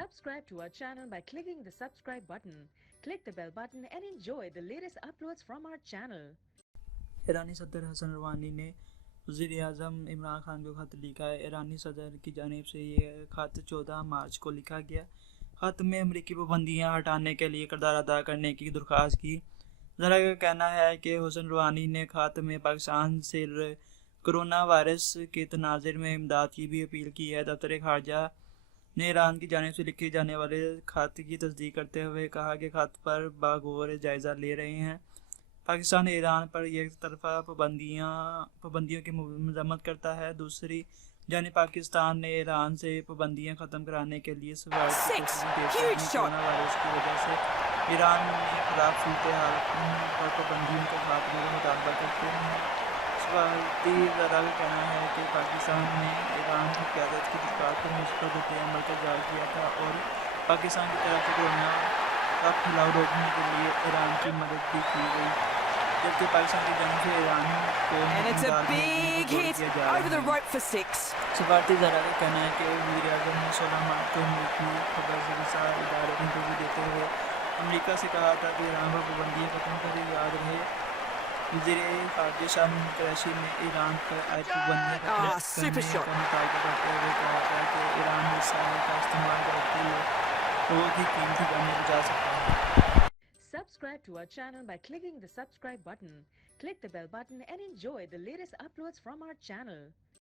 Subscribe to our channel by clicking the subscribe button. Click the bell button and enjoy the latest uploads from our channel. ایرانی صدر حسن روحانی نے وزیر اعظم عمران خان کو خط لکھا ہے۔ ایرانی صدر کی جانب سے یہ خط 14 مارچ کو لکھا گیا۔ خط میں امریکی پابندیاں ہٹانے کے لیے کردار ادا کرنے کی درخواست کی۔ ذرا کا کہنا ہے کہ حسن روحانی نے خط میں پاکستان سے کرونا وائرس کے تناظر میں امداد کی بھی اپیل کی ہے۔ دفتر خارجہ نے ایران کی جانب سے لکھے جانے والے خط کی تصدیق کرتے ہوئے کہا کہ خط پر باغور جائزہ لے رہے ہیں۔ پاکستان ایران پر یک طرفہ پابندیوں کی مذمت کرتا ہے۔ دوسری جانب پاکستان نے ایران سے پابندیاں ختم کرانے کے لیے سفارتی کوششیں تیز کر دیں۔ کورونا وائرس کی وجہ سے ایران میں خراب صورتحال پر پابندیوں کے خاتمے کا مطالبہ کرتے ہیں۔ سفارتی ادارہ کا کہنا ہے کہ پاکستان نے ایران کی قیادت کی درخواست پر مثبت رد عمل کا اظہار کیا تھا اور پاکستان کی طرف سے کورونا کا پھیلاؤ روکنے کے لیے ایران کی مدد بھی کی گئی، جبکہ پاکستان کی جانب سے ایران کو امداد بھیجنے کو روک دیا جا رہا ہے۔ سفارتی ادارہ کا کہنا ہے کہ وزیر اعظم نے 16 مارچ کو امریکی خبر رساں ادارے کو انٹرویو دیتے ہوئے امریکہ سے کہا تھا کہ ایران پر پابندیاں ختم کریں۔ یاد رہے وزیر خارجہ شاہ قریشی نے ایران پر عائد پابندیاں ختم کرنے کا مطالبہ کرتے ہوئے کہا تھا کہ ایران وسائل کا استعمال کرتے ہوئے بہت ہی قیمتی جانیں بچا سکتا ہے۔ Subscribe to our channel by clicking the subscribe button. Click the bell button and enjoy the latest uploads from our channel.